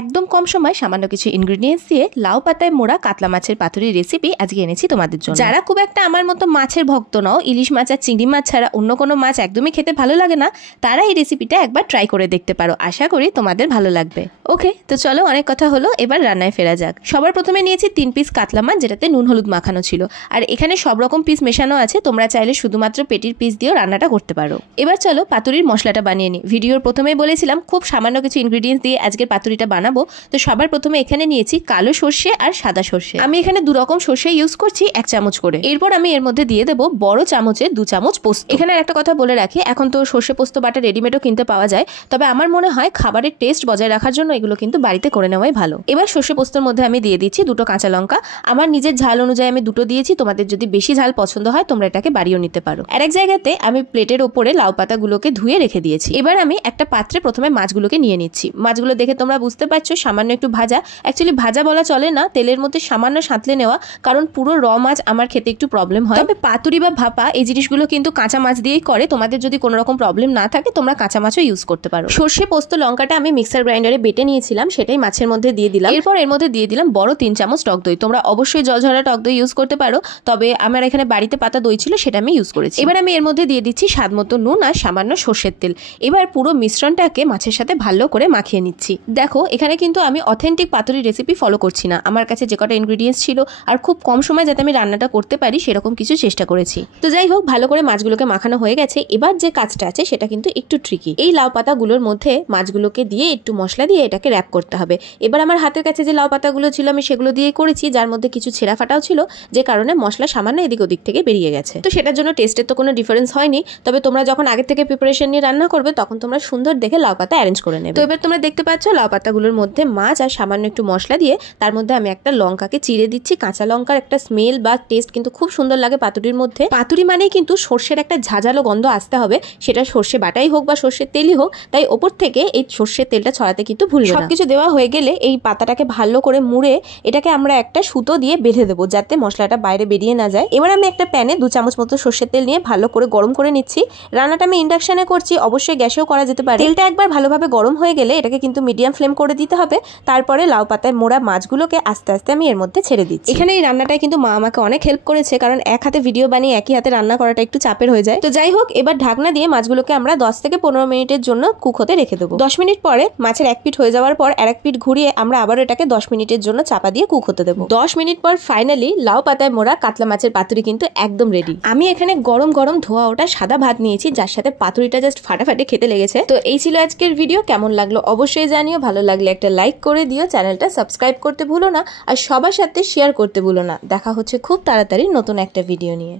একদম কম সময় সামান্য কিছু ইনগ্রেডিয়েন্টস দিয়ে লাউ পাতায় মোড়া কাতলা মাছের পাতুরি রেসিপি আজকে এনেছি তোমাদের জন্য। যারা খুব একটা আমার মতো মাছের ভক্ত নও, ইলিশ মাছ আর চিংড়ি মাছ ছাড়া অন্য কোনো মাছ একদমই খেতে ভালো লাগে না, তারা এই রেসিপিটা একবার ট্রাই করে দেখতে পারো। আশা করি তোমাদের ভালো লাগবে। ওকে, তো চলো অনেক কথা হলো, এবার রান্নায় ফেরা যাক। সবার প্রথমে নিয়েছি 3 পিস কাতলা মাছ, যেটাতে নুন হলুদ মাখানো ছিল। আর এখানে সব রকম পিস মেশানো আছে, তোমরা চাইলে শুধুমাত্র পেটির পিস দিয়েও রান্নাটা করতে পারো। এবার চলো পাতুরির মশলাটা বানিয়ে নিই। ভিডিওর প্রথমেই বলেছিলাম খুব সামান্য কিছু ইনগ্রেডিয়েন্টস দিয়ে আজকের পাতুরিটা বানাবো। তো সবার প্রথমে এখানে নিয়েছি কালো সর্ষে আর সাদা সর্ষে। আমি এখানে 2 রকম সর্ষে ইউজ করছি, 1 চামচ করে। এরপর আমি এর মধ্যে দিয়ে দেবো বড় চামচে 2 চামচ পোস্ত। এখানে একটা কথা বলে রাখি, এখন তো সর্ষে পোস্ত বাটা রেডিমেডও কিনতে পাওয়া যায়, তবে আমার মনে হয় খাবারের টেস্ট বজায় রাখার জন্য এগুলো কিন্তু বাড়িতে করে নেওয়াই ভালো। এবার সর্ষে পোস্তর মধ্যে আমি দিয়ে দিচ্ছি 2টো কাঁচা লঙ্কা। আমার নিজের ঝাল অনুযায়ী আমি 2টো দিয়েছি, তোমাদের যদি বেশি ঝাল পছন্দ হয় তোমরা এটাকে বাড়িয়েও নিতে পারো। আর এক জায়গাতে আমি প্লেটের ওপরে লাউ পাতাগুলোকে ধুয়ে রেখে দিয়েছি। এবার আমি একটা পাত্রে প্রথমে মাছগুলোকে নিয়ে নিচ্ছি। মাছগুলো দেখে তোমরা বুঝতে পারছো সামান্য একটু ভাজা। অ্যাকচুয়ালি ভাজা বলা চলে না, তেলের মধ্যে সামান্য সাঁতলে নেওয়া, কারণ পুরো র মাছ আমার খেতে একটু প্রবলেম হয়। তবে পাতুরি বা ভাপা এই জিনিসগুলো কিন্তু কাঁচা মাছ দিয়েই করে। তোমাদের যদি কোনো রকম প্রবলেম না থাকে তোমরা কাঁচা মাছও ইউজ করতে পারো। সর্ষে পোস্ত লঙ্কাটা আমি মিক্সার গ্রাইন্ডারে বেটে নিয়েছিলাম, সেটাই মাছের মধ্যে দিয়ে দিলাম। এরপর এর মধ্যে দিয়ে দিলাম বড় 3 চামচ টক দই। তোমরা অবশ্যই জলঝরা টক দই ইউজ করতে পারো, তবে আমার এখানে বাড়িতে পাতা দই ছিল, সেটা আমি ইউজ করেছি। এবার আমি এর মধ্যে দিয়ে দিচ্ছি স্বাদ মতো নুন আর সামান্য সর্ষের তেল। এবার পুরো মিশ্রণটাকে মাছের সাথে ভালো করে মাখিয়ে নিচ্ছি। দেখো এখানে কিন্তু আমি অথেন্টিক পাতুরি রেসিপি ফলো করছি না, আমার কাছে যে কটা ইনগ্রেডিয়েন্টস ছিল আর খুব কম সময় যাতে আমি রান্নাটা করতে পারি সেরকম কিছু চেষ্টা করেছি। তো যাই হোক, ভালো করে মাছগুলোকে মাখানো হয়ে গেছে। এবার যে কাজটা আছে সেটা কিন্তু একটু ট্রিকি। এই লাউ পাতাগুলোর মধ্যে মাছগুলোকে দিয়ে একটু মশলা দিয়ে এটাকে র্যাপ করতে হবে। এবার আমার হাতের কাছে যে লাউ পাতাগুলো ছিল আমি সেগুলো দিয়ে করেছি, যার মধ্যে কিছু ছেঁড়া ফাটাও ছিল, যে কারণে মশলা সামান্য এদিক ওদিক থেকে বেরিয়ে গেছে। তো সেটার জন্য টেস্টের তো কোনো ডিফারেন্স হয়নি, তবে তোমরা যখন আগে থেকে প্রিপারেশন নিয়ে রান্না করবে তখন তোমরা সুন্দর দেখে লাউ পাতা অ্যারেঞ্জ করে নেবে। তো এবার তোমরা দেখতে পাচ্ছ লাউ পাতাগুলোর মধ্যে মাছ আর সামান্য একটু মশলা দিয়ে তার মধ্যে আমি একটা লঙ্কাকে চিড়ে দিচ্ছি। কাঁচা লঙ্কার একটা স্মেল বা টেস্ট কিন্তু খুব সুন্দর লাগে পাতুরির মধ্যে। পাতুরি মানেই কিন্তু সর্ষের একটা ঝাঁঝালো গন্ধ আসতে হবে, সেটা সর্ষে বাটাই হোক বা সর্ষের তেলই হোক। তাই ওপর থেকে এই সর্ষের তেলটা ছড়াতে কিন্তু ভুলবে না। সবকিছু দেওয়া হয়ে গেলে এই পাতাটাকে ভালো করে মুড়ে এটাকে আমরা একটা সুতো দিয়ে বেঁধে দেবো, যাতে মশলাটা বাইরে বেরিয়ে না যায়। এবার আমি একটা প্যানে 2 চামচ মতো সর্ষের তেল নিয়ে ভালো করে গরম করে নিচ্ছি। রান্নাটা আমি ইন্ডাকশনে করছি, অবশ্যই গ্যাসেও করা যেতে পারে। তেলটা একবার ভালোভাবে গরম হয়ে গেলে এটাকে কিন্তু মিডিয়াম ফ্লেম করে দিতে হবে। তারপরে লাউ পাতায় মোড়া মাছগুলোকে আস্তে আস্তে আমি এর মধ্যে ছেড়ে দিচ্ছি। এখানে এই রান্নাটায় কিন্তু মা আমাকে অনেক হেল্প করেছে, কারণ এক হাতে ভিডিও বানিয়ে একই হাতে রান্না করাটা একটু চাপের হয়ে যায়। তো যাই হোক, এবার ঢাকনা দিয়ে মাছগুলোকে আমরা 10 থেকে 15 মিনিটের জন্য কুক হতে রেখে দেবো। 10 মিনিট পরে মাছের এক পিঠ হয়ে যাওয়ার পর আর এক পিঠ ঘুরিয়ে আমরা আবার এটাকে 10 মিনিটের জন্য চাপা দিয়ে কুক হতে দেবো। 10 মিনিট পর ফাইনালি লাউ পাতায় মোড়া কাতলা মাছের পাতুরি কিন্তু একদম রেডি। আমি এখানে গরম গরম ধোয়া ওটা সাদা ভাত নিয়েছি, যার সাথে পাতুরিটা জাস্ট ফাটাফাটি খেতে লেগেছে। তো এই ছিল আজকের ভিডিও। কেমন লাগলো অবশ্যই জানিও, ভালো লাগলে একটা লাইক করে দিও, চ্যানেলটা সাবস্ক্রাইব করতে ভুলো না, আর সবার সাথে শেয়ার করতে ভুলো না। দেখা হচ্ছে খুব তাড়াতাড়ি নতুন একটা ভিডিও নিয়ে।